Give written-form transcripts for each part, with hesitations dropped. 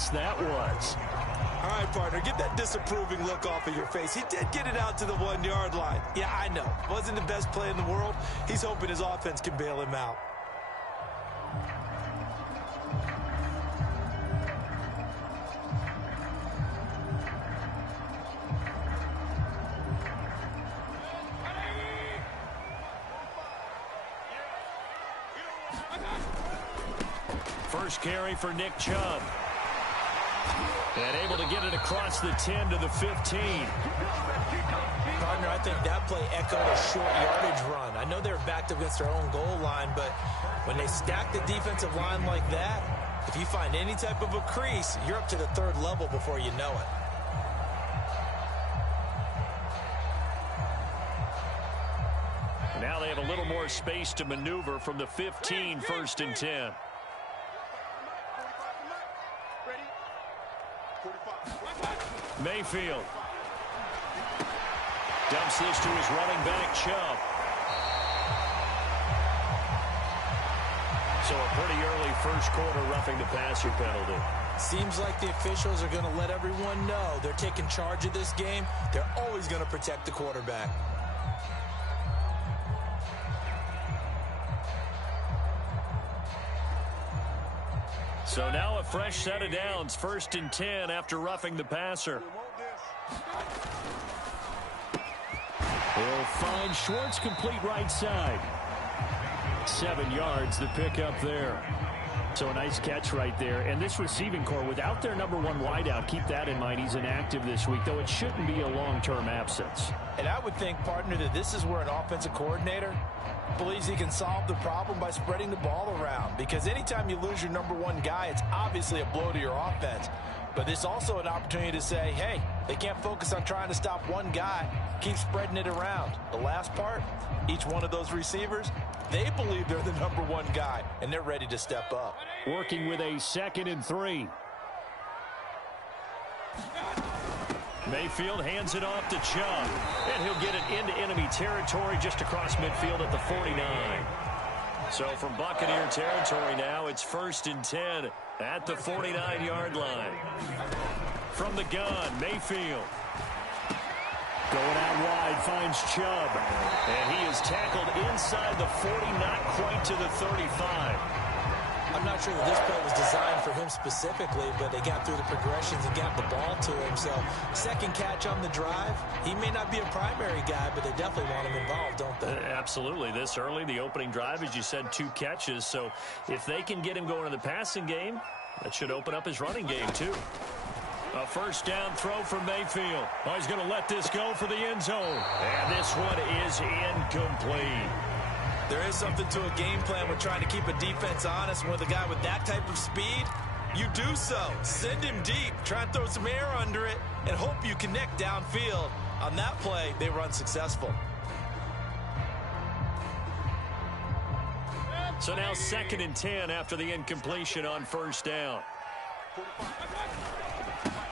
pass that was. All right, partner, get that disapproving look off of your face. He did get it out to the 1-yard line. Yeah, I know. Wasn't the best play in the world. He's hoping his offense can bail him out. First carry for Nick Chubb. And able to get it across the 10 to the 15. Partner, I think that play echoed a short yardage run. I know they're backed against their own goal line, but when they stack the defensive line like that, if you find any type of a crease, you're up to the third level before you know it. Now they have a little more space to maneuver from the 15, 1st and 10. Mayfield dumps this to his running back, Chubb. So a pretty early first quarter roughing the passer penalty. Seems like the officials are going to let everyone know they're taking charge of this game. They're always going to protect the quarterback. So now a fresh set of downs, 1st and 10 after roughing the passer. They'll find Schwartz complete right side. 7 yards, the pickup there. So a nice catch right there. And this receiving core, without their number 1 wideout, keep that in mind. He's inactive this week, though it shouldn't be a long-term absence. And I would think, partner, that this is where an offensive coordinator believes he can solve the problem by spreading the ball around. Because anytime you lose your number 1 guy, it's obviously a blow to your offense. But it's also an opportunity to say, hey, they can't focus on trying to stop one guy. Keep spreading it around. The last part, each one of those receivers, they believe they're the number 1 guy, and they're ready to step up. Working with a 2nd and 3. Mayfield hands it off to Chubb, and he'll get it into enemy territory just across midfield at the 49. So from Buccaneer territory now, it's 1st and 10 at the 49-yard line. From the gun, Mayfield. Going out wide, finds Chubb. And he is tackled inside the 40, not quite to the 35. I'm not sure that this play was designed for him specifically, but they got through the progressions and got the ball to him. So, second catch on the drive. He may not be a primary guy, but they definitely want him involved, don't they? Absolutely. This early, the opening drive, as you said, 2 catches. So, if they can get him going in the passing game, that should open up his running game, too. A first down throw for Mayfield. Oh, he's going to let this go for the end zone. And this one is incomplete. There is something to a game plan with trying to keep a defense honest. With a guy with that type of speed, you do so. Send him deep. Try and throw some air under it and hope you connect downfield. On that play, they were unsuccessful. So now 2nd and 10 after the incompletion on first down.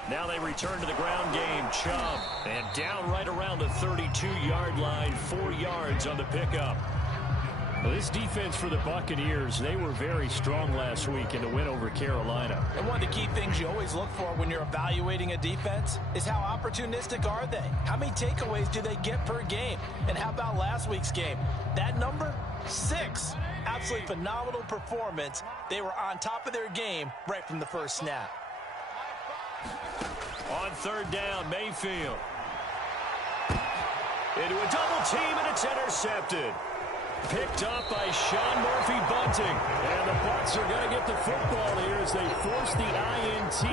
Now they return to the ground game. Chubb. And down right around the 32-yard line. 4 yards on the pickup. Well, this defense for the Buccaneers, they were very strong last week in the win over Carolina. And one of the key things you always look for when you're evaluating a defense is how opportunistic are they? How many takeaways do they get per game? And how about last week's game? That number? 6. Absolutely phenomenal performance. They were on top of their game right from the first snap. On third down, Mayfield. Into a double team, and it's intercepted. Picked up by Sean Murphy-Bunting. And the Bucs are going to get the football here as they force the INT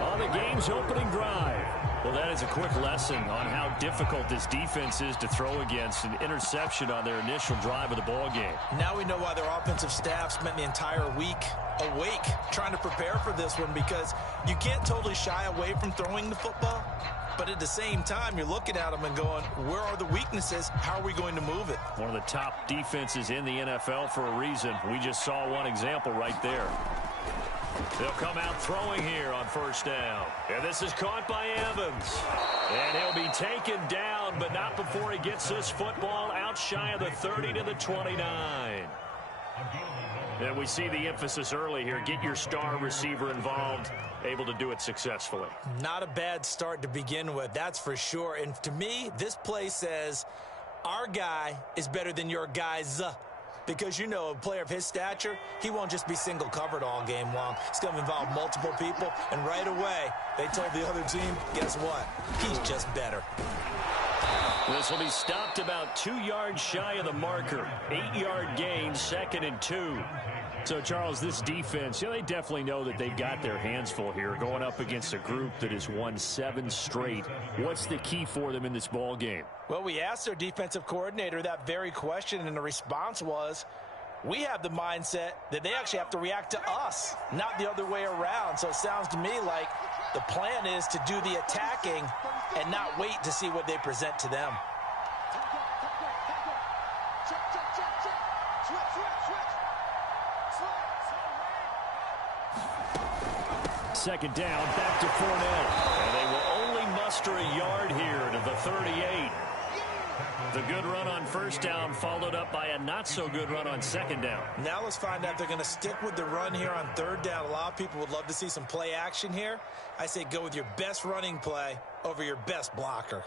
on the game's opening drive. Well, that is a quick lesson on how difficult this defense is to throw against. An interception on their initial drive of the ball game. Now we know why their offensive staff spent the entire week awake trying to prepare for this one, because you can't totally shy away from throwing the football. But at the same time, you're looking at them and going, where are the weaknesses? How are we going to move it? One of the top defenses in the NFL for a reason. We just saw one example right there. They'll come out throwing here on first down. And this is caught by Evans. And he'll be taken down, but not before he gets this football out shy of the 30 to the 29. And we see the emphasis early here. Get your star receiver involved, able to do it successfully. Not a bad start to begin with, that's for sure. And to me, this play says our guy is better than your guys. Because, you know, a player of his stature, he won't just be single covered all game long. It's going to involve multiple people. And right away, they told the other team, guess what? He's just better. This will be stopped about 2 yards shy of the marker. 8-yard gain, 2nd and 2. So, Charles, this defense, they definitely know that they've got their hands full here, going up against a group that has won 7 straight. What's the key for them in this ball game? Well, we asked their defensive coordinator that very question, and the response was, we have the mindset that they actually have to react to us, not the other way around. So it sounds to me like the plan is to do the attacking and not wait to see what they present to them. Second down, back to Fournette. And they will only muster a yard here to the 38. The good run on first down followed up by a not-so-good run on second down. Now let's find out if they're going to stick with the run here on third down. A lot of people would love to see some play action here. I say go with your best running play over your best blocker.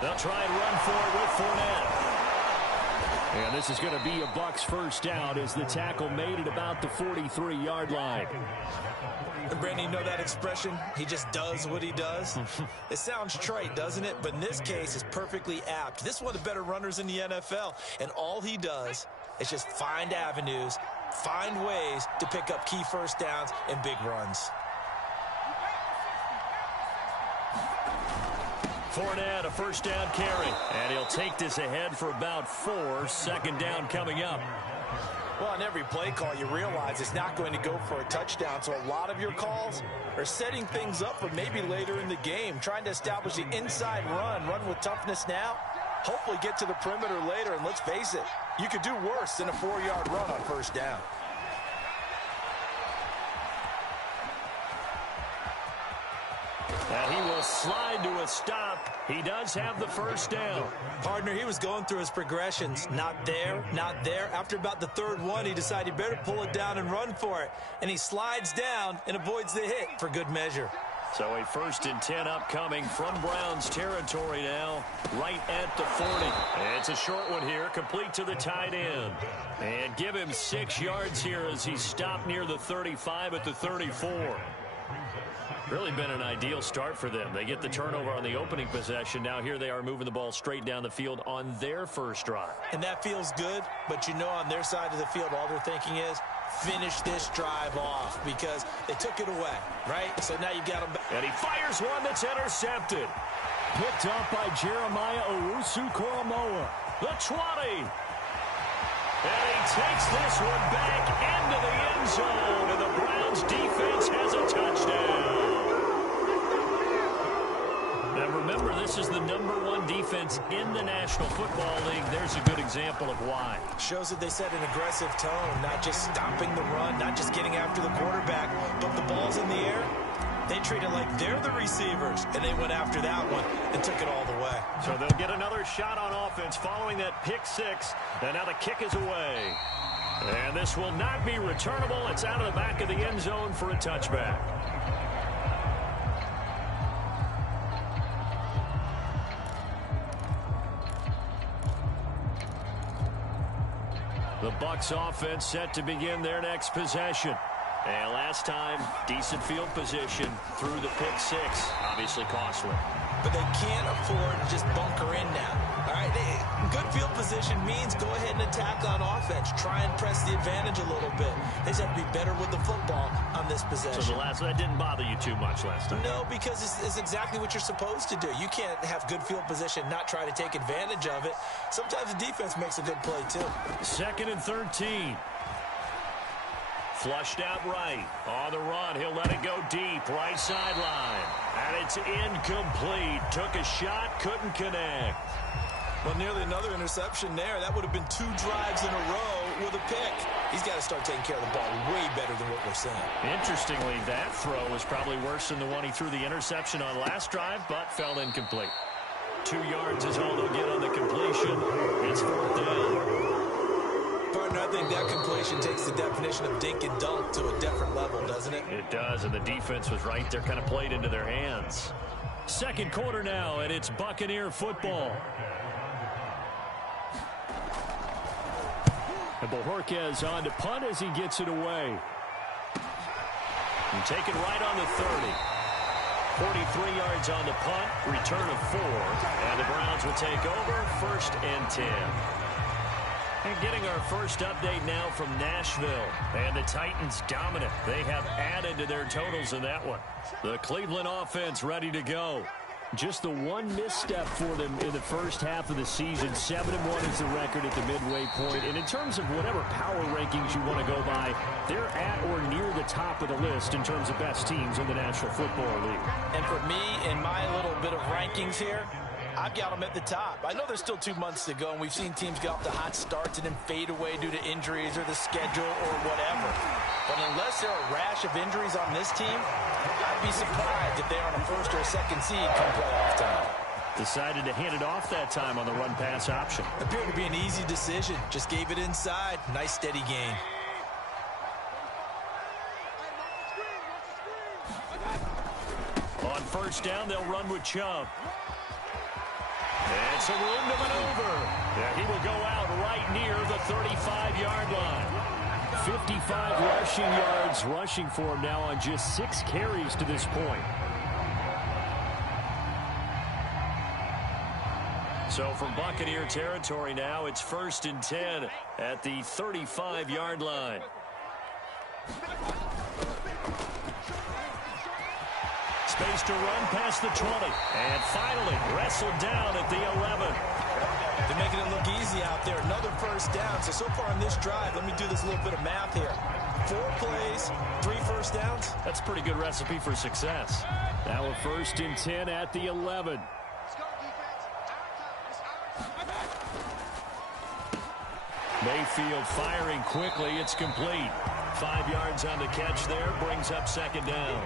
They'll try and run for it with Fournette. And this is going to be a Bucs first down as the tackle made at about the 43-yard line. And Brandon, you know that expression? He just does what he does. It sounds trite, doesn't it? But in this case, it's perfectly apt. This is one of the better runners in the NFL. And all he does is just find avenues, find ways to pick up key first downs and big runs. Fournette, a first down carry. And he'll take this ahead for about 4. Second down coming up. Well, on every play call, you realize it's not going to go for a touchdown. So a lot of your calls are setting things up for maybe later in the game, trying to establish the inside run with toughness now, hopefully get to the perimeter later. And let's face it, you could do worse than a 4-yard run on first down. And he will slide to a stop. He does have the first down. Partner, he was going through his progressions. Not there, not there. After about the third one, he decided he better pull it down and run for it. And he slides down and avoids the hit for good measure. So a 1st and 10 upcoming from Browns territory now, right at the 40. It's a short one here, complete to the tight end. And give him 6 yards here as he stopped near the 35 at the 34. Really been an ideal start for them. They get the turnover on the opening possession. Now here they are moving the ball straight down the field on their first drive. And that feels good, but you know on their side of the field all they're thinking is finish this drive off because they took it away, right? So now you got them back. And he fires one that's intercepted. Picked up by Jeremiah Owusu-Koramoah. The 20. And he takes this one back into the end zone, and the Browns defense has a touchdown. Now remember, this is the #1 defense in the National Football League. There's a good example of why. Shows that they set an aggressive tone, not just stopping the run, not just getting after the quarterback, but the ball's in the air. They treat it like they're the receivers, and they went after that one and took it all the way. So they'll get another shot on offense following that pick 6, and now the kick is away. And this will not be returnable. It's out of the back of the end zone for a touchback. The Bucs offense set to begin their next possession. And last time, decent field position through the pick 6. Obviously costly. But they can't afford to just bunker in now. All right, good field position means go ahead and attack on offense. Try and press the advantage a little bit. They just have to be better with the football on this possession. So that didn't bother you too much last time? No, because it's exactly what you're supposed to do. You can't have good field position, not try to take advantage of it. Sometimes the defense makes a good play, too. 2nd and 13. Flushed out right. On the run, he'll let it go deep. Right sideline. And it's incomplete. Took a shot, couldn't connect. Well, nearly another interception there. That would have been 2 drives in a row with a pick. He's got to start taking care of the ball way better than what we're seeing. Interestingly, that throw was probably worse than the one he threw the interception on last drive, but fell incomplete. 2 yards is all they'll get on the completion. It's 4th down. Partner, I think that completion takes the definition of dink and dunk to a different level, doesn't it? It does, and the defense was right there, kind of played into their hands. Second quarter now, and it's Buccaneer football. And Bojorquez on to punt as he gets it away. And take it right on the 30. 43 yards on the punt, return of 4. And the Browns will take over, 1st and 10. And getting our first update now from Nashville. And the Titans dominant. They have added to their totals in that one. The Cleveland offense ready to go. Just the one misstep for them in the first half of the season. 7-1 is the record at the midway point. And in terms of whatever power rankings you want to go by, they're at or near the top of the list in terms of best teams in the National Football League. And for me, in my little bit of rankings here, I've got them at the top. I know there's still 2 months to go, and we've seen teams get off to hot starts and then fade away due to injuries or the schedule or whatever. But unless there are a rash of injuries on this team, I'd be surprised if they're on a 1st or a 2nd seed come playoff time. Decided to hand it off that time on the run-pass option. Appeared to be an easy decision. Just gave it inside. Nice, steady gain. On 1st down, they'll run with Chubb. And some room to maneuver. Yeah, he will go out right near the 35-yard line. 55 rushing yards rushing for him now on just 6 carries to this point. So from Buccaneer territory now, it's 1st and 10 at the 35-yard line. Space to run past the 20. And finally wrestled down at the 11. They're making it look easy out there. Another 1st down. So far on this drive, let me do this little bit of math here. 4 plays, 3 1st downs. That's a pretty good recipe for success. Now a 1st and 10 at the 11. Mayfield firing quickly. It's complete. 5 yards on the catch there. Brings up 2nd down.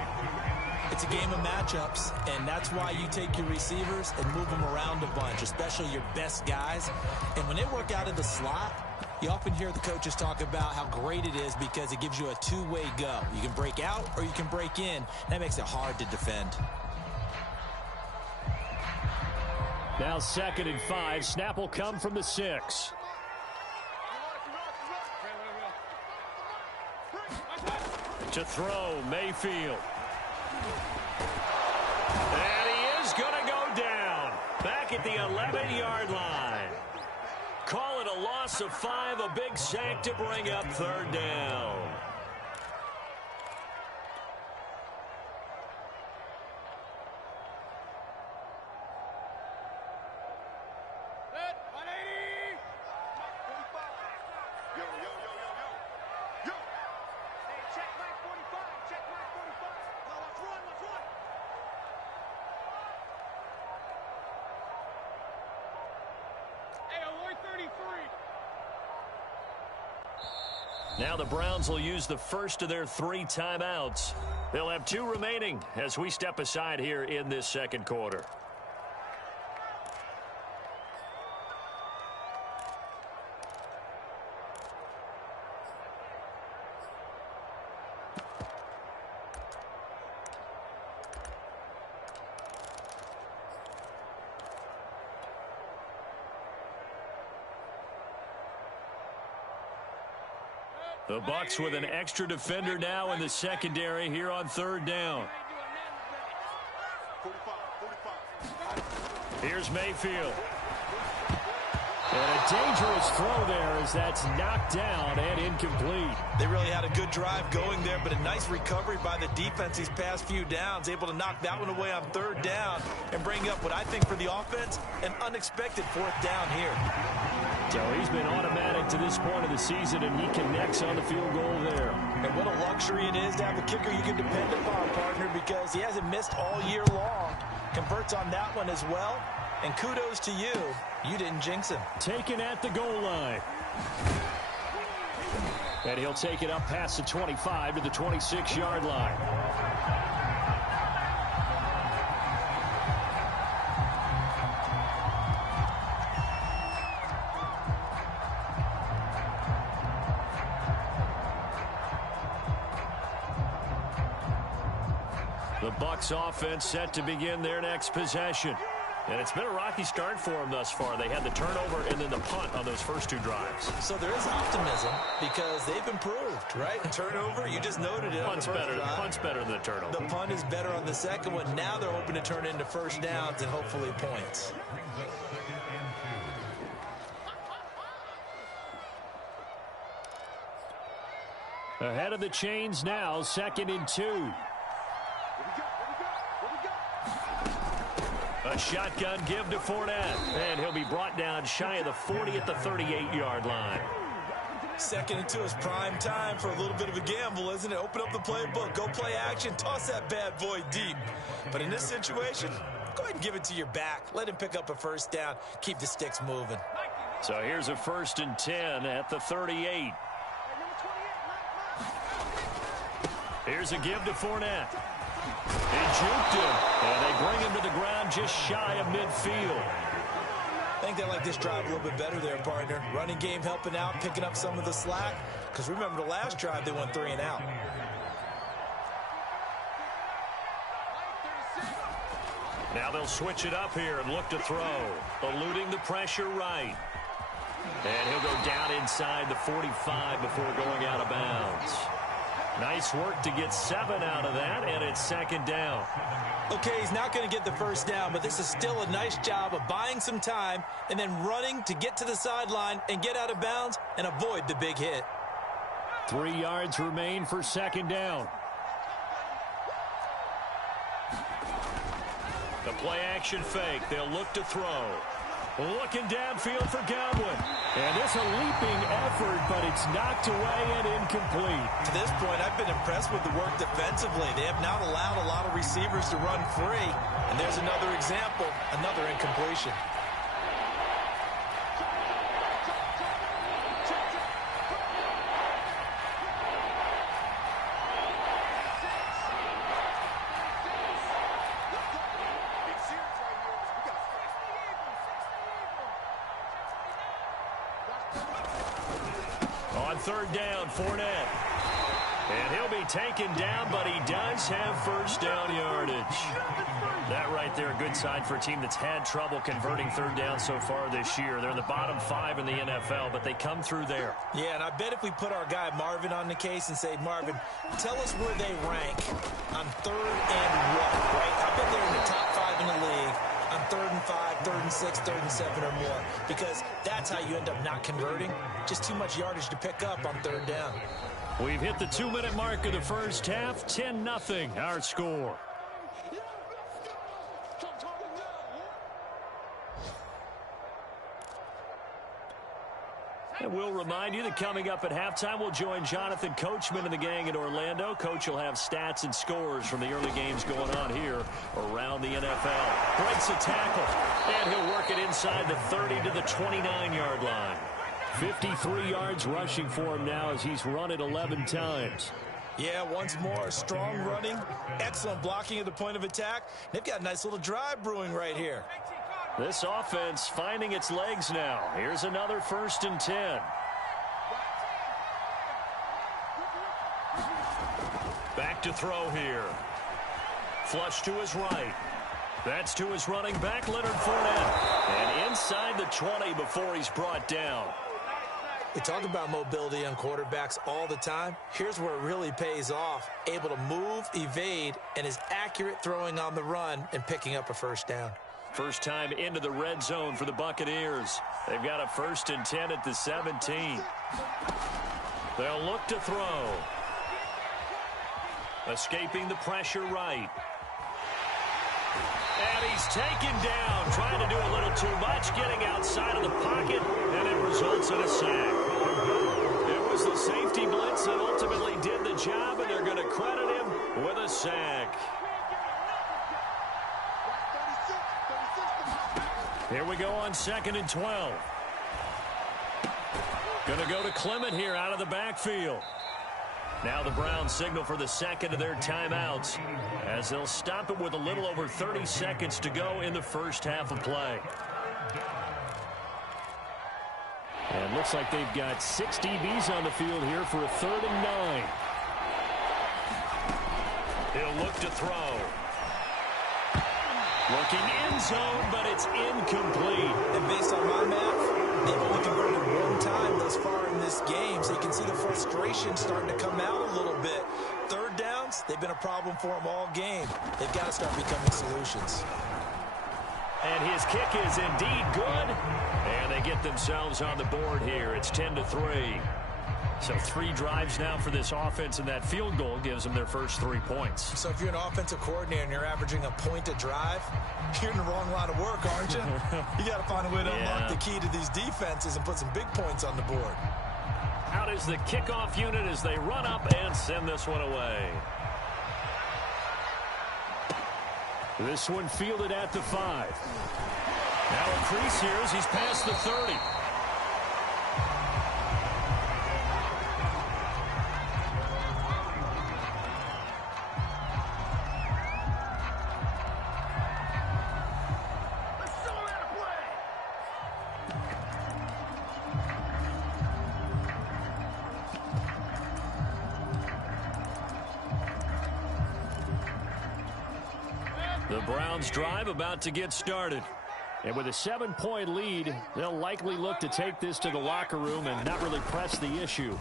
It's a game of matchups, and that's why you take your receivers and move them around a bunch, especially your best guys. And when they work out of the slot, you often hear the coaches talk about how great it is because it gives you a 2-way go. You can break out or you can break in. That makes it hard to defend. Now 2nd and 5. Snap will come from the 6. To throw, Mayfield. And he is going to go down. Back at the 11-yard line. Call it a loss of 5, a big sack to bring up 3rd down. Now the Browns will use the first of their 3 timeouts. They'll have 2 remaining as we step aside here in this 2nd quarter. The Bucs with an extra defender now in the secondary here on 3rd down. Here's Mayfield. And a dangerous throw there as that's knocked down and incomplete. They really had a good drive going there, but a nice recovery by the defense these past few downs, able to knock that one away on 3rd down and bring up what I think for the offense, an unexpected 4th down here. So he's been automatic to this point of the season, and he connects on the field goal there. And what a luxury it is to have a kicker you can depend upon, partner, because he hasn't missed all year long. Converts on that one as well. And kudos to you. You didn't jinx him. Taken at the goal line. And he'll take it up past the 25 to the 26-yard line. The Bucs offense set to begin their next possession. And it's been a rocky start for them thus far. They had the turnover and then the punt on those first two drives. So there is optimism because they've improved, right? Turnover, you just noted it. Punt's better than the turnover. The punt is better on the second one. Now they're hoping to turn into first downs and hopefully points. Ahead of the chains now, 2nd and 2. A shotgun give to Fournette, and he'll be brought down shy of the 40 at the 38-yard line. 2nd and 2 is prime time for a little bit of a gamble, isn't it? Open up the playbook, go play action, toss that bad boy deep. But in this situation, go ahead and give it to your back. Let him pick up a first down. Keep the sticks moving. So here's a 1st and 10 at the 38. Here's a give to Fournette. He juked him, and they bring him to the ground just shy of midfield. I think they like this drive a little bit better there, partner. Running game helping out, picking up some of the slack. Because remember the last drive, they went 3 and out. Now they'll switch it up here and look to throw. Eluding the pressure right. And he'll go down inside the 45 before going out of bounds. Nice work to get 7 out of that, and it's 2nd down. Okay, he's not going to get the first down, but this is still a nice job of buying some time and then running to get to the sideline and get out of bounds and avoid the big hit. 3 yards remain for 2nd down. The play action fake. They'll look to throw. Looking downfield for Godwin. And it's a leaping effort, but it's knocked away and incomplete. To this point, I've been impressed with the work defensively. They have not allowed a lot of receivers to run free. And there's another example, another incompletion. On 3rd down, Fournette. And he'll be taken down, but he does have first down yardage. That right there, a good sign for a team that's had trouble converting 3rd down so far this year. They're in the bottom 5 in the NFL, but they come through there. Yeah, and I bet if we put our guy Marvin on the case and say, Marvin, tell us where they rank on 3rd and what, right? I bet they're in the top 5 in the league on 3rd and 5, 3rd and 6, 3rd and 7 or more, because that's how you end up not converting. Just too much yardage to pick up on 3rd down. We've hit the 2-minute mark of the first half. 10-0 our score. And we'll remind you that coming up at halftime, we'll join Jonathan Coachman and the gang in Orlando. Coach will have stats and scores from the early games going on here around the NFL. Breaks a tackle, and he'll work it inside the 30 to the 29-yard line. 53 yards rushing for him now as he's run it 11 times. Yeah, once more, strong running, excellent blocking at the point of attack. They've got a nice little drive brewing right here. This offense finding its legs now. Here's another 1st and 10. Back to throw here. Flush to his right. That's to his running back, Leonard Fournette. And inside the 20 before he's brought down. We talk about mobility on quarterbacks all the time. Here's where it really pays off. Able to move, evade, and is accurate throwing on the run and picking up a first down. First time into the red zone for the Buccaneers. They've got a 1st and 10 at the 17. They'll look to throw. Escaping the pressure right. And he's taken down, trying to do a little too much, getting outside of the pocket, and it results in a sack. It was was the safety blitz that ultimately did the job, and they're going to credit him with a sack. Here we go on 2nd and 12. Going to go to Clement here out of the backfield. Now the Browns signal for the second of their timeouts as they'll stop it with a little over 30 seconds to go in the first half of play. And looks like they've got 6 DBs on the field here for a 3rd and 9. He'll look to throw. Looking end zone, but it's incomplete. And based on my math, they've only converted one time thus far in this game, so you can see the frustration starting to come out a little bit. 3rd downs, they've been a problem for them all game. They've got to start becoming solutions. And his kick is indeed good. And they get themselves on the board here. It's 10-3. So 3 drives now for this offense, and that field goal gives them their first 3 points. So if you're an offensive coordinator and you're averaging a point a drive, you're in the wrong line of work, aren't you? You got to find a way to unlock the key to these defenses and put some big points on the board. Out is the kickoff unit as they run up and send this one away. This one fielded at the 5. Now a crease here as he's past the 30. The Browns drive about to get started. And with a 7-point lead, they'll likely look to take this to the locker room and not really press the issue.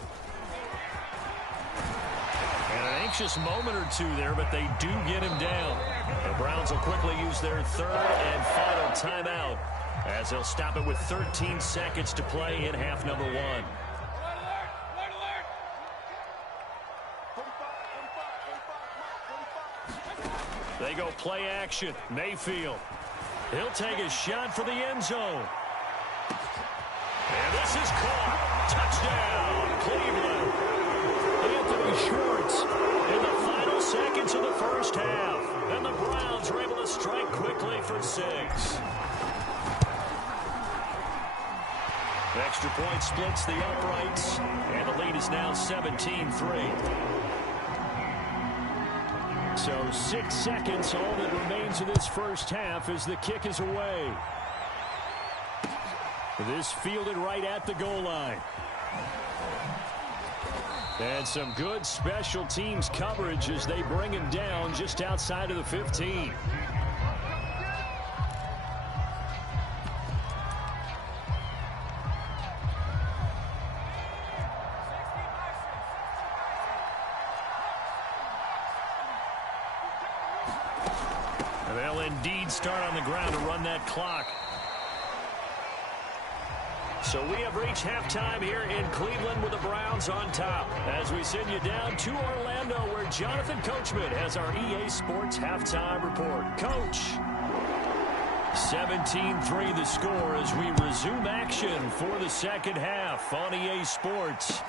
And an anxious moment or two there, but they do get him down. The Browns will quickly use their 3rd and final timeout as they'll stop it with 13 seconds to play in half number 1. They go play action. Mayfield. He'll take a shot for the end zone. And this is caught. Touchdown, Cleveland. Anthony Schwartz In the final seconds of the first half. And the Browns are able to strike quickly for 6. Extra point splits the uprights. And the lead is now 17-3. So 6 seconds, all that remains of this first half as the kick is away. This fielded right at the goal line. And some good special teams coverage as they bring him down just outside of the 15. They'll indeed start on the ground to run that clock. So we have reached halftime here in Cleveland with the Browns on top. As we send you down to Orlando where Jonathan Coachman has our EA Sports halftime report. Coach. 17-3 the score as we resume action for the second half on EA Sports.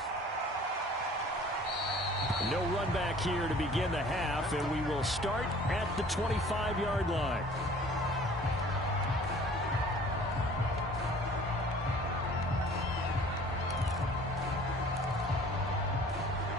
No run back here to begin the half, and we will start at the 25-yard line.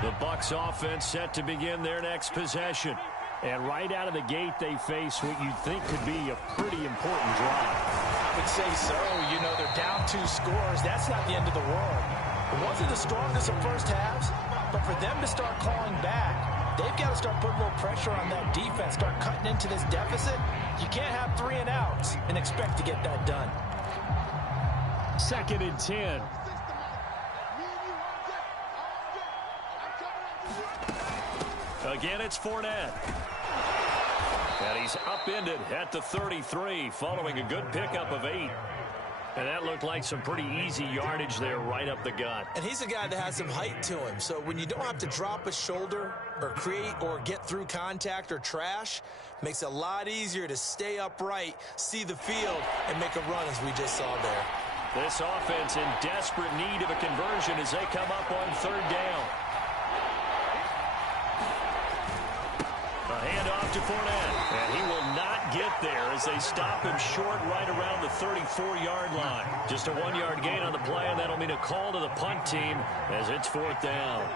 The Bucs offense set to begin their next possession. And right out of the gate, they face what you'd think could be a pretty important drive. I would say so. You know, they're down 2 scores. That's not the end of the world. It wasn't the strongest of first halves, but for them to start clawing back, they've got to start putting a little pressure on that defense, start cutting into this deficit. You can't have 3 and outs and expect to get that done. 2nd and 10. Again, it's Fournette. And he's upended at the 33 following a good pickup of 8. And that looked like some pretty easy yardage there right up the gut. And he's a guy that has some height to him. So when you don't have to drop a shoulder or create or get through contact or trash, makes it a lot easier to stay upright, see the field, and make a run as we just saw there. This offense in desperate need of a conversion as they come up on third down. A handoff to Fournette, and he will not get there as they stop him short right around the 34-yard line. Just a 1-yard gain on the play, and that'll mean a call to the punt team as it's fourth down.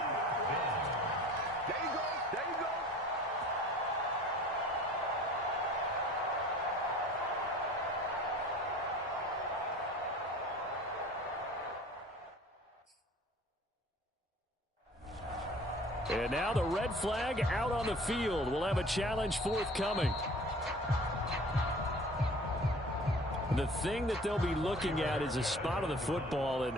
And now the red flag out on the field. We'll have a challenge forthcoming. The thing that they'll be looking at is a spot of the football, and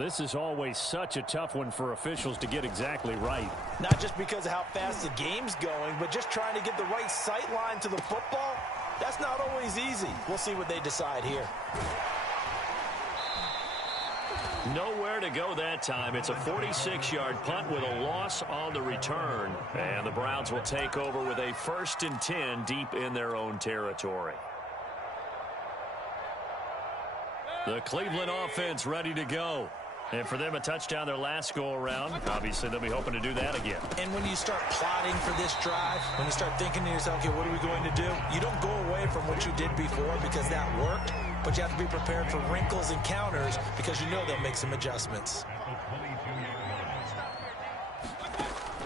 this is always such a tough one for officials to get exactly right. Not just because of how fast the game's going, but just trying to get the right sight line to the football. That's not always easy. We'll see what they decide here. Nowhere to go that time. It's a 46-yard punt with a loss on the return. And the Browns will take over with a 1st and 10 deep in their own territory. The Cleveland offense ready to go. And for them, a touchdown their last go-around. Obviously, they'll be hoping to do that again. And when you start plotting for this drive, when you start thinking to yourself, okay, what are we going to do? You don't go away from what you did before because that worked. But you have to be prepared for wrinkles and counters because you know they'll make some adjustments.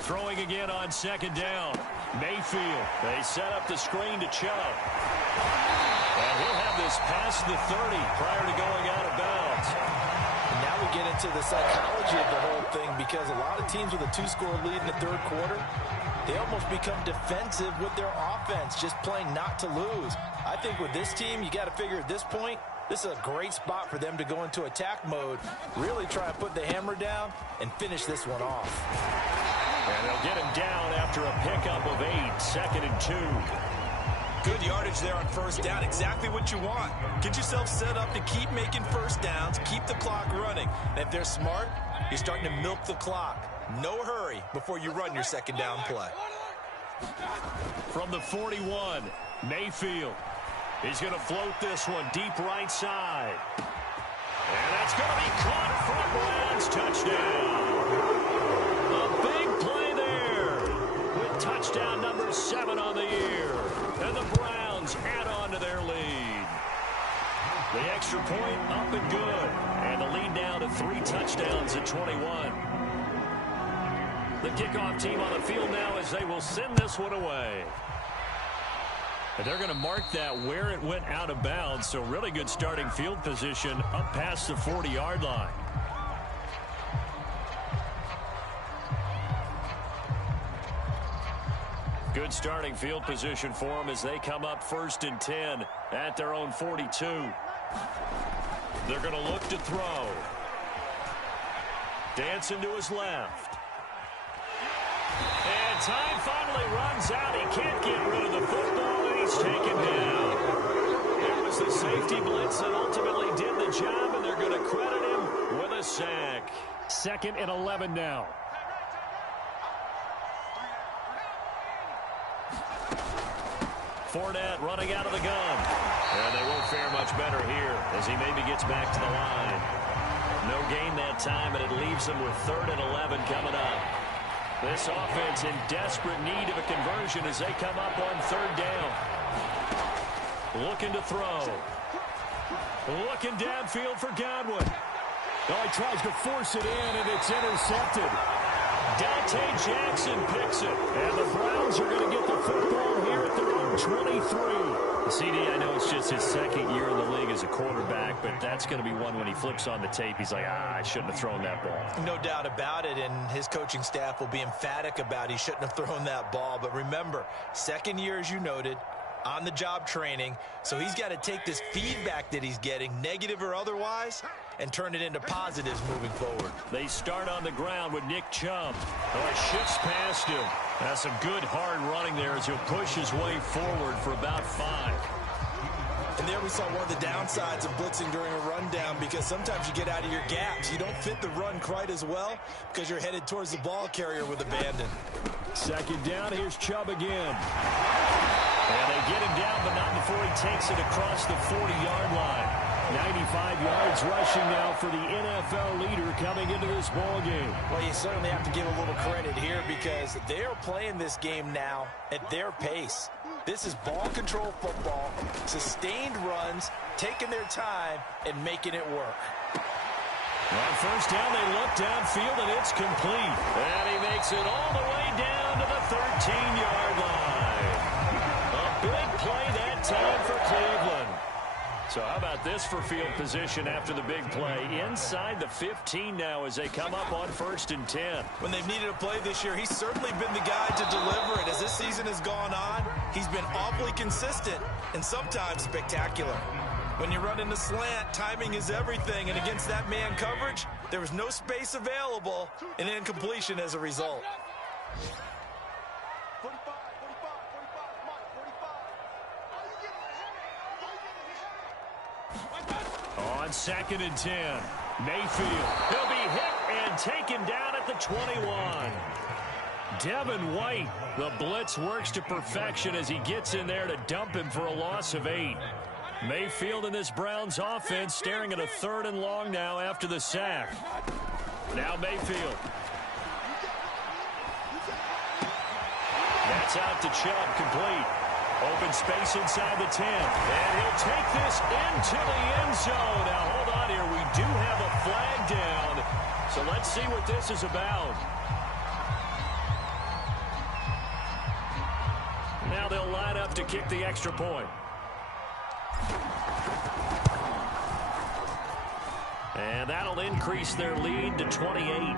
Throwing again on second down. Mayfield. They set up the screen to Chubb. And he'll have this past the 30 prior to going out of bounds. And now we get into the psychology of the whole thing because a lot of teams with a 2-score lead in the third quarter, they almost become defensive with their offense, just playing not to lose. I think with this team, you got to figure at this point, this is a great spot for them to go into attack mode, really try to put the hammer down and finish this one off. And they'll get him down after a pickup of 8, 2nd and 2. Good yardage there on first down, exactly what you want. Get yourself set up to keep making first downs, keep the clock running. And if they're smart, you're starting to milk the clock. No hurry before you run your second down play. From the 41, Mayfield. He's going to float this one deep right side. And that's going to be caught from Rams. Touchdown. A big play there with touchdown number 7 on the year. And the Browns add on to their lead. The extra point up and good. And the lead now to 3 touchdowns at 21. The kickoff team on the field now as they will send this one away. And they're going to mark that where it went out of bounds. So really good starting field position up past the 40-yard line. Good starting field position for them as they come up 1st and 10 at their own 42. They're going to look to throw. Dancing to his left. And time finally runs out. He can't get rid of the football, and he's taken down. It was the safety blitz that ultimately did the job, and they're going to credit him with a sack. 2nd and 11 now. Fournette running out of the gun. And they won't fare much better here as he maybe gets back to the line. No gain that time, and it leaves them with 3rd and 11 coming up. This offense in desperate need of a conversion as they come up on 3rd down. Looking to throw. Looking downfield for Godwin. Oh, he tries to force it in, and it's intercepted. Dante Jackson picks it. And the Browns are going to get the football here at their own 23. CD, I know it's just his 2nd year in the league as a quarterback, but that's going to be one when he flips on the tape. He's like, I shouldn't have thrown that ball. No doubt about it, and his coaching staff will be emphatic about he shouldn't have thrown that ball. But remember, 2nd year, as you noted, on-the-job training, so he's got to take this feedback that he's getting, negative or otherwise, and turn it into positives moving forward. They start on the ground with Nick Chubb. Oh, it shifts past him. That's some good hard running there as he'll push his way forward for about 5. And there we saw one of the downsides of blitzing during a rundown because sometimes you get out of your gaps. You don't fit the run quite as well because you're headed towards the ball carrier with abandon. 2nd down, here's Chubb again. And they get him down, but not before he takes it across the 40-yard line. 95 yards rushing now for the NFL leader coming into this ball game. Well, you certainly have to give a little credit here because they're playing this game now at their pace. This is ball control football, sustained runs, taking their time, and making it work. On first down, they look downfield, and it's complete. And he makes it all the way down to the 13-yard line. A big play that time for Cleveland. So how about this for field position after the big play? Inside the 15 now as they come up on 1st and 10. When they've needed a play this year, he's certainly been the guy to deliver it. As this season has gone on, he's been awfully consistent and sometimes spectacular. When you run in the slant, timing is everything, and against that man coverage, there was no space available, and incompletion as a result. On 2nd and 10, Mayfield. He'll be hit and taken down at the 21. Devin White, the blitz works to perfection as he gets in there to dump him for a loss of 8. Mayfield in this Browns offense staring at a 3rd and long now after the sack. Now Mayfield. That's out to Chubb, complete. Open space inside the 10. And he'll take this into the end zone. Now, hold on here. We do have a flag down. So let's see what this is about. Now they'll line up to kick the extra point. And that'll increase their lead to 28.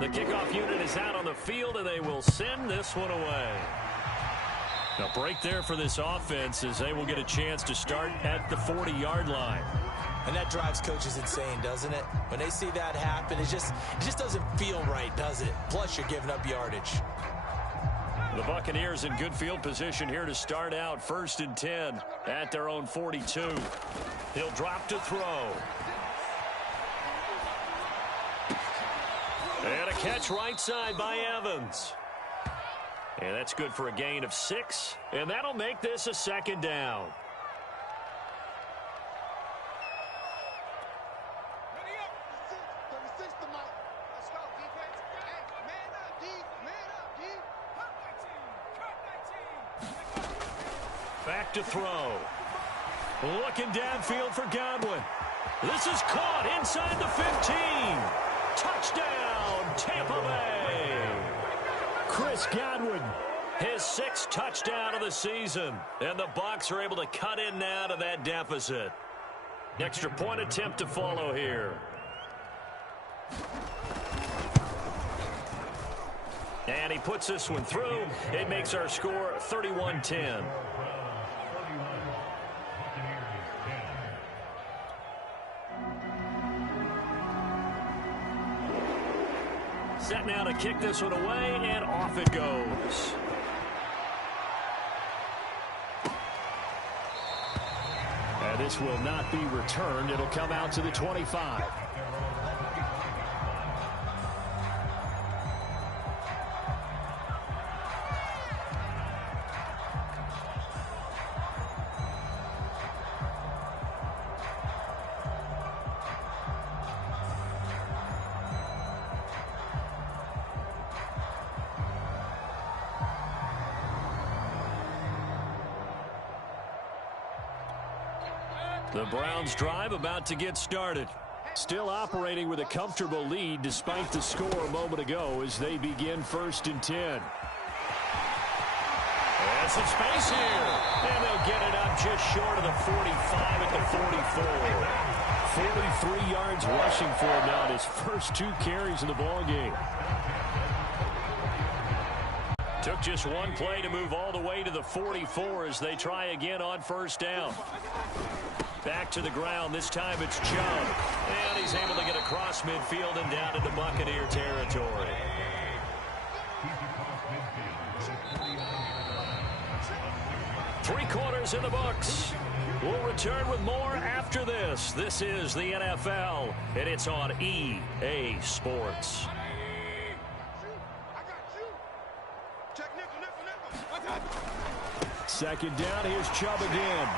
The kickoff unit is out on the field, and they will send this one away. A break there for this offense as they will get a chance to start at the 40-yard line. And that drives coaches insane, doesn't it? When they see that happen, it just doesn't feel right, does it? Plus, you're giving up yardage. The Buccaneers in good field position here to start out 1st and 10 at their own 42. He'll drop to throw. And a catch right side by Evans. And that's good for a gain of 6. And that'll make this a 2nd down. Back to throw. Looking downfield for Godwin. This is caught inside the 15. Touchdown, Tampa Bay. Chris Godwin, his 6th touchdown of the season. And the Bucs are able to cut in now to that deficit. Extra point attempt to follow here. And he puts this one through. It makes our score 31-10. Set now to kick this one away, and off it goes. And this will not be returned. It'll come out to the 25. The Browns drive about to get started. Still operating with a comfortable lead despite the score a moment ago as they begin 1st and 10. And some space here. And they'll get it up just short of the 45 at the 44. 43 yards rushing for him now in his first 2 carries in the ballgame. Took just one play to move all the way to the 44 as they try again on 1st down. Back to the ground. This time it's Chubb. And he's able to get across midfield and down into Buccaneer territory. Three quarters in the books. We'll return with more after this. This is the NFL, and it's on EA Sports. Second down, here's Chubb again.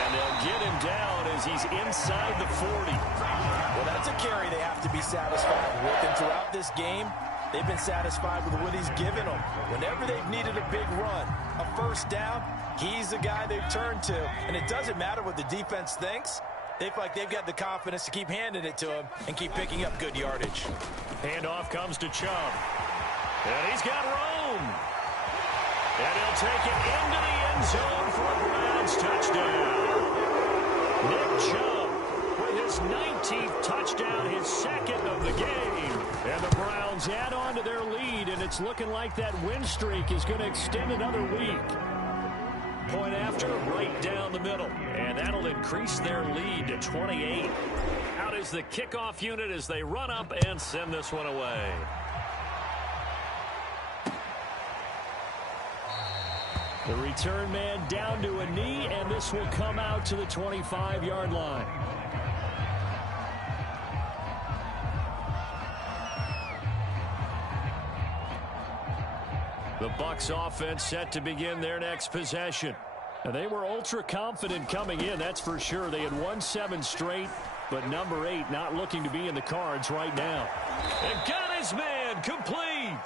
And they'll get him down as he's inside the 40. Well, that's a carry they have to be satisfied with. And throughout this game, they've been satisfied with what he's given them. Whenever they've needed a big run, a first down, he's the guy they've turned to. And it doesn't matter what the defense thinks. They feel like they've got the confidence to keep handing it to him and keep picking up good yardage. Handoff comes to Chubb. And he's got room. And he'll take it into the end zone for a Browns touchdown. Nick Chubb with his 19th touchdown, his second of the game. And the Browns add on to their lead, and it's looking like that win streak is going to extend another week. Point after, right down the middle. And that'll increase their lead to 28. Out is the kickoff unit as they run up and send this one away. The return man down to a knee, and this will come out to the 25-yard line. The Bucs offense set to begin their next possession. And they were ultra confident coming in, that's for sure. They had won 7 straight, but number 8 not looking to be in the cards right now. And got his man complete.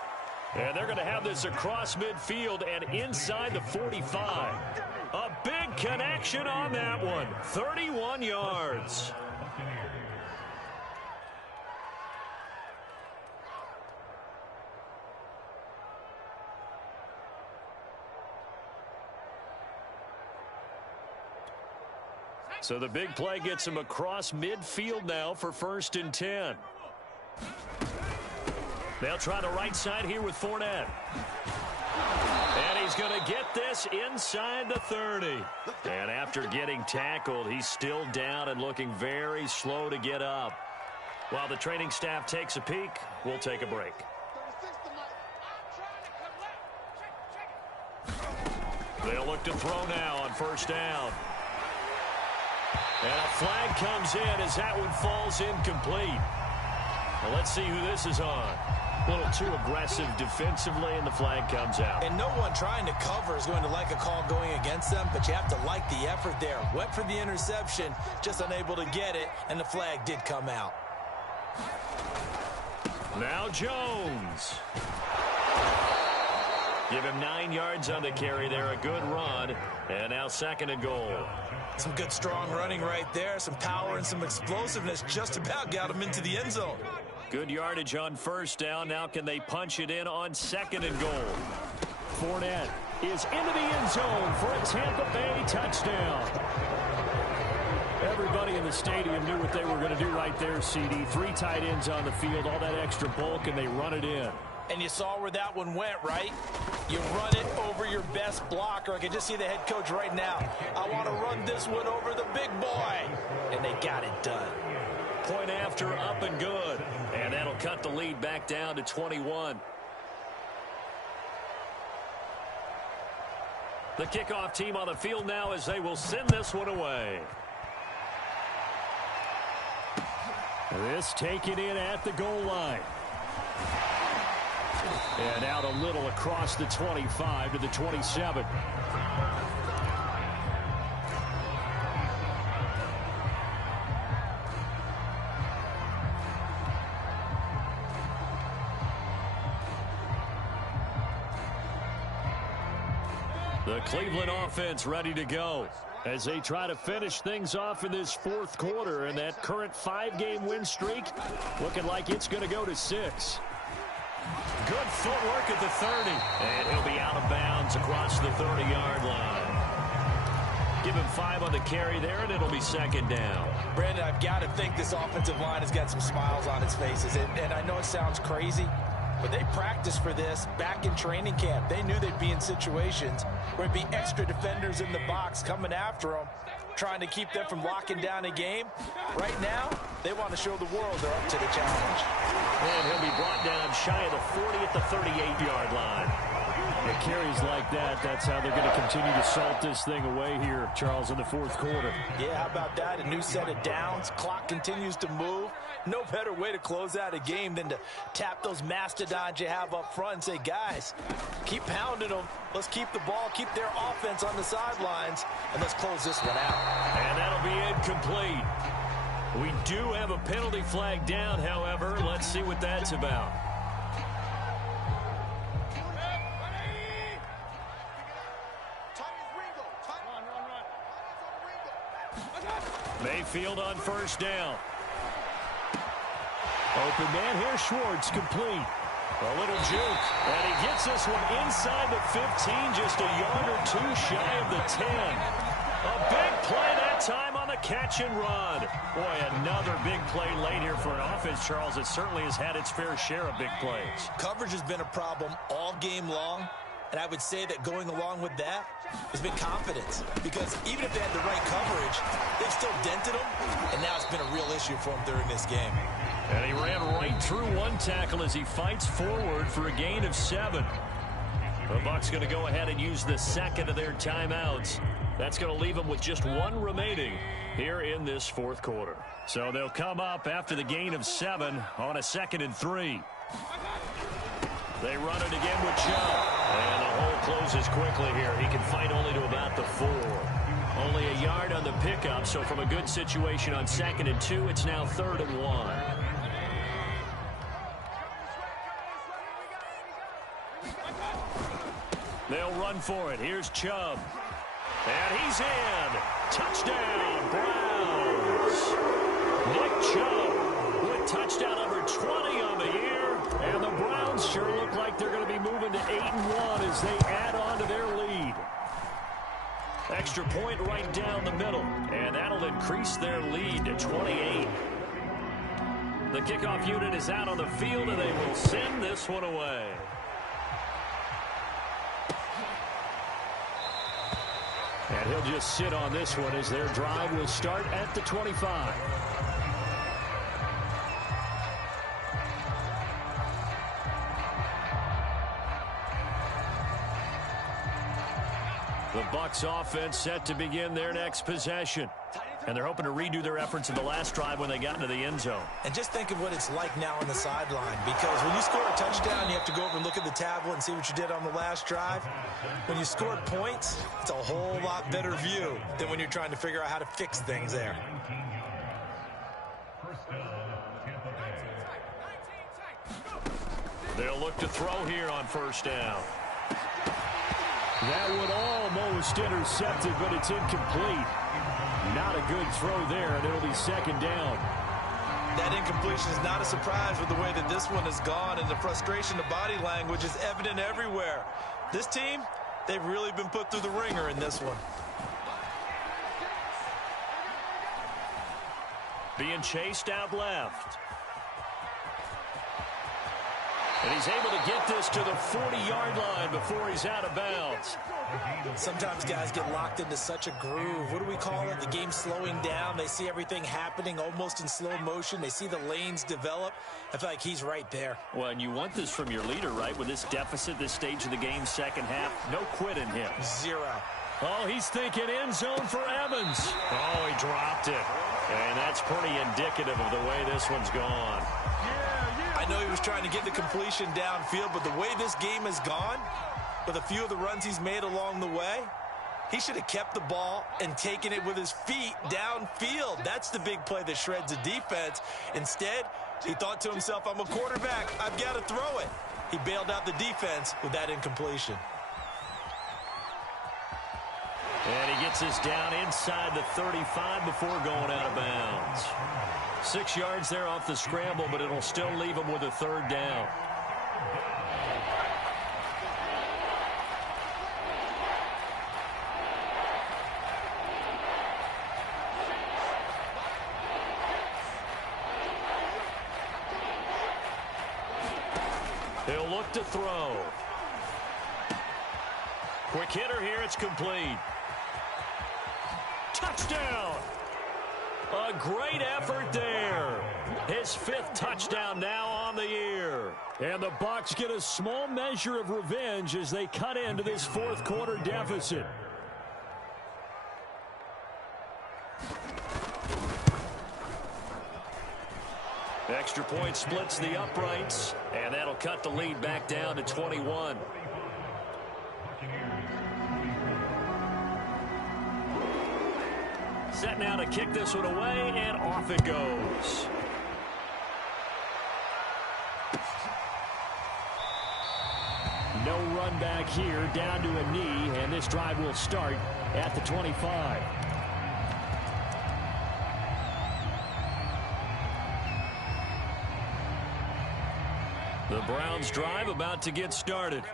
And they're going to have this across midfield and inside the 45. A big connection on that one. 31 yards. So the big play gets him across midfield now for 1st and 10. They'll try the right side here with Fournette. And he's going to get this inside the 30. And after getting tackled, he's still down and looking very slow to get up. While the training staff takes a peek, we'll take a break. They'll look to throw now on 1st down. And a flag comes in as that one falls incomplete. Well, let's see who this is on. A little too aggressive defensively, and the flag comes out. And no one trying to cover is going to like a call going against them, but you have to like the effort there. Went for the interception, just unable to get it, and the flag did come out. Now Jones. Give him 9 yards on the carry there, a good run, and now 2nd and goal. Some good strong running right there, some power and some explosiveness just about got him into the end zone. Good yardage on 1st down. Now can they punch it in on 2nd and goal? Fournette is into the end zone for a Tampa Bay touchdown. Everybody in the stadium knew what they were going to do right there, CD. 3 tight ends on the field, all that extra bulk, and they run it in. And you saw where that one went, right? You run it over your best blocker. I can just see the head coach right now. I want to run this one over the big boy. And they got it done. Point after, up and good. And that'll cut the lead back down to 21. The kickoff team on the field now as they will send this one away. This taken in at the goal line. And out a little across the 25 to the 27. The Cleveland offense ready to go as they try to finish things off in this 4th quarter, and that current 5-game win streak looking like it's going to go to 6. Good footwork at the 30. And he'll be out of bounds across the 30-yard line. Give him 5 on the carry there, and it'll be 2nd down. Brandon, I've got to think this offensive line has got some smiles on its faces. And I know it sounds crazy, but they practiced for this back in training camp. They knew they'd be in situations where it'd be extra defenders in the box coming after them, trying to keep them from locking down a game. Right now, they want to show the world they're up to the challenge. And he'll be brought down shy of the 40 at the 38-yard line. The carries like that, that's how they're going to continue to salt this thing away here, Charles, in the 4th quarter. Yeah, how about that? A new set of downs. Clock continues to move. No better way to close out a game than to tap those mastodons you have up front and say, guys, keep pounding them. Let's keep the ball, keep their offense on the sidelines, and let's close this one out. And that'll be incomplete. We do have a penalty flag down, however. Let's see what that's about. Mayfield on first down. Open man here, Schwartz, complete. A little juke, and he gets this one inside the 15, just a yard or two shy of the 10. A big play that time on the catch and run. Boy, another big play late here for an offense, Charles. It certainly has had its fair share of big plays. Coverage has been a problem all game long, and I would say that going along with that has been confidence, because even if they had the right coverage, they've still dented them, and now it's been a real issue for them during this game. And he ran right through one tackle as he fights forward for a gain of 7. The Bucs going to go ahead and use the second of their timeouts. That's going to leave them with just one remaining here in this fourth quarter. So they'll come up after the gain of 7 on a 2nd and 3. They run it again with Chubb. And the hole closes quickly here. He can fight only to about the 4. Only a yard on the pickup, so from a good situation on 2nd and 2, it's now 3rd and 1. They'll run for it. Here's Chubb. And he's in. Touchdown, Browns. Nick Chubb with touchdown number 20 on the year. And the Browns sure look like they're going to be moving to 8-1 as they add on to their lead. Extra point right down the middle. And that'll increase their lead to 28. The kickoff unit is out on the field, and they will send this one away. And he'll just sit on this one as their drive will start at the 25. The Bucs offense set to begin their next possession. And they're hoping to redo their efforts in the last drive when they got into the end zone. And just think of what it's like now on the sideline, because when you score a touchdown, you have to go over and look at the tablet and see what you did on the last drive. When you scored points, it's a whole lot better view than when you're trying to figure out how to fix things there. They'll look to throw here on first down. That one almost intercepted, but it's incomplete. Not a good throw there, and it'll be 2nd down. That incompletion is not a surprise with the way that this one has gone, and the frustration of body language is evident everywhere. This team, they've really been put through the ringer in this one. Being chased out left. And he's able to get this to the 40-yard line before he's out of bounds. Sometimes guys get locked into such a groove. What do we call it? The game slowing down. They see everything happening almost in slow motion. They see the lanes develop. I feel like he's right there. Well, and you want this from your leader, right? With this deficit, this stage of the game, second half, no quit in him. 0. Oh, he's thinking end zone for Evans. Oh, he dropped it. And that's pretty indicative of the way this one's gone. I know he was trying to get the completion downfield, but the way this game has gone, with a few of the runs he's made along the way, he should have kept the ball and taken it with his feet downfield. That's the big play that shreds a defense. Instead, he thought to himself, I'm a quarterback, I've got to throw it. He bailed out the defense with that incompletion. And he gets this down inside the 35 before going out of bounds. 6 yards there off the scramble, but it'll still leave him with a 3rd down. He'll look to throw. Quick hitter here, it's complete. Touchdown! A great effort there. His 5th touchdown now on the year. And the Bucs get a small measure of revenge as they cut into this 4th quarter deficit. Extra point splits the uprights, and that'll cut the lead back down to 21. Set now to kick this one away, and off it goes. No run back here, down to a knee, and this drive will start at the 25. The Browns drive about to get started.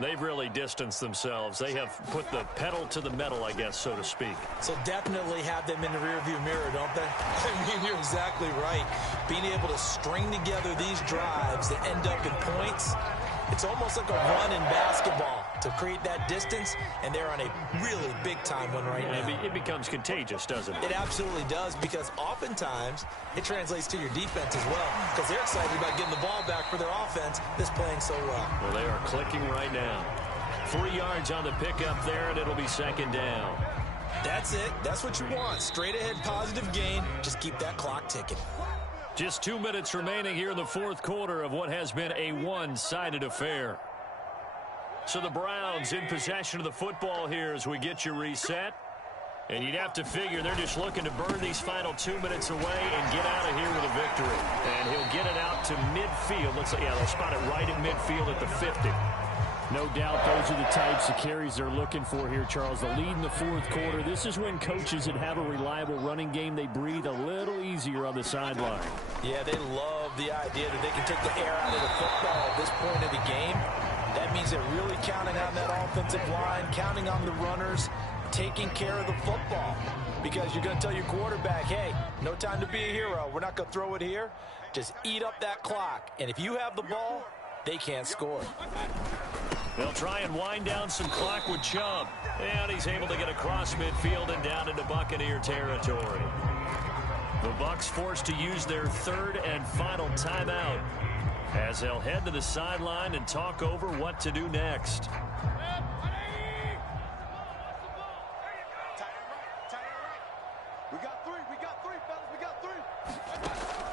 They've really distanced themselves. They have put the pedal to the metal, I guess, so to speak. So definitely have them in the rearview mirror, don't they? I mean, you're exactly right. Being able to string together these drives that end up in points, it's almost like a run in basketball to create that distance, and they're on a really big-time one right now. It becomes contagious, doesn't it? It absolutely does, because oftentimes it translates to your defense as well, because they're excited about getting the ball back for their offense that's playing so well. Well, they are clicking right now. 3 yards on the pickup there, and it'll be second down. That's it. That's what you want. Straight ahead, positive gain. Just keep that clock ticking. Just 2 minutes remaining here in the fourth quarter of what has been a one-sided affair. So the Browns in possession of the football here as we get you reset. And you'd have to figure they're just looking to burn these final 2 minutes away and get out of here with a victory. And he'll get it out to midfield. They'll spot it right at midfield at the 50. No doubt those are the types of carries they're looking for here, Charles. The lead in the fourth quarter. This is when coaches that have a reliable running game, they breathe a little easier on the sideline. Yeah, they love the idea that they can take the air out of the football at this point of the game. That means they're really counting on that offensive line, counting on the runners, taking care of the football. Because you're going to tell your quarterback, hey, no time to be a hero. We're not going to throw it here. Just eat up that clock. And if you have the ball, they can't score. They'll try and wind down some clock with Chubb. And he's able to get across midfield and down into Buccaneer territory. The Bucs forced to use their third and final timeout as they'll head to the sideline and talk over what to do next.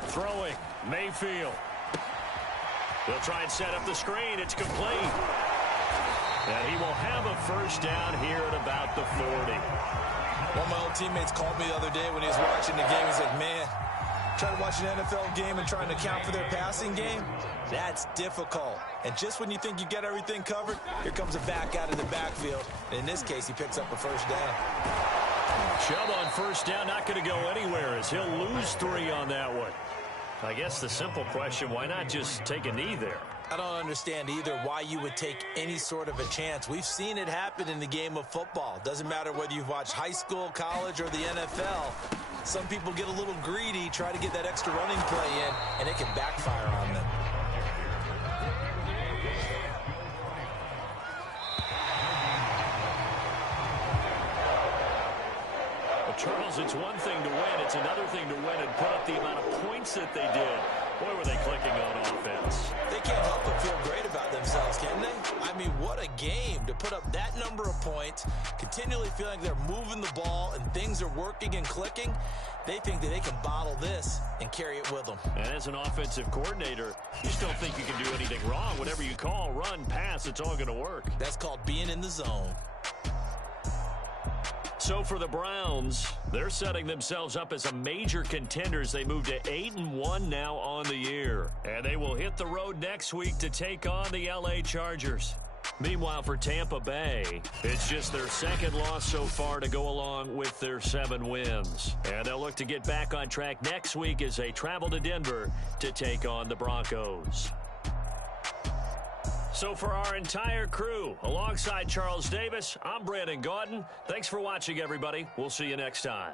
Throwing, Mayfield. They'll try and set up the screen. It's complete. And he will have a first down here at about the 40. One of my old teammates called me the other day when he was watching the game. He's like, man, trying to watch an NFL game and trying to account for their passing game, that's difficult. And just when you think you get everything covered, here comes a back out of the backfield. And in this case, he picks up a first down. Chubb on first down, not going to go anywhere as he'll lose 3 on that one. I guess the simple question, why not just take a knee there? I don't understand either why you would take any sort of a chance. We've seen it happen in the game of football. Doesn't matter whether you've watched high school, college, or the NFL. Some people get a little greedy, try to get that extra running play in, and it can backfire on them. Well, Charles, it's one thing to win. It's another thing to win and put up the amount of points that they did. Boy, were they clicking on offense. They can't help but feel great about themselves, can they? I mean, what a game to put up that number of points, continually feeling like they're moving the ball and things are working and clicking. They think that they can bottle this and carry it with them. And as an offensive coordinator, you just don't think you can do anything wrong. Whatever you call, run, pass, it's all going to work. That's called being in the zone. So for the Browns, they're setting themselves up as a major contender as they move to 8-1 now on the year. And they will hit the road next week to take on the LA Chargers. Meanwhile, for Tampa Bay, it's just their second loss so far to go along with their 7 wins. And they'll look to get back on track next week as they travel to Denver to take on the Broncos. So for our entire crew, alongside Charles Davis, I'm Brandon Gaudin. Thanks for watching, everybody. We'll see you next time.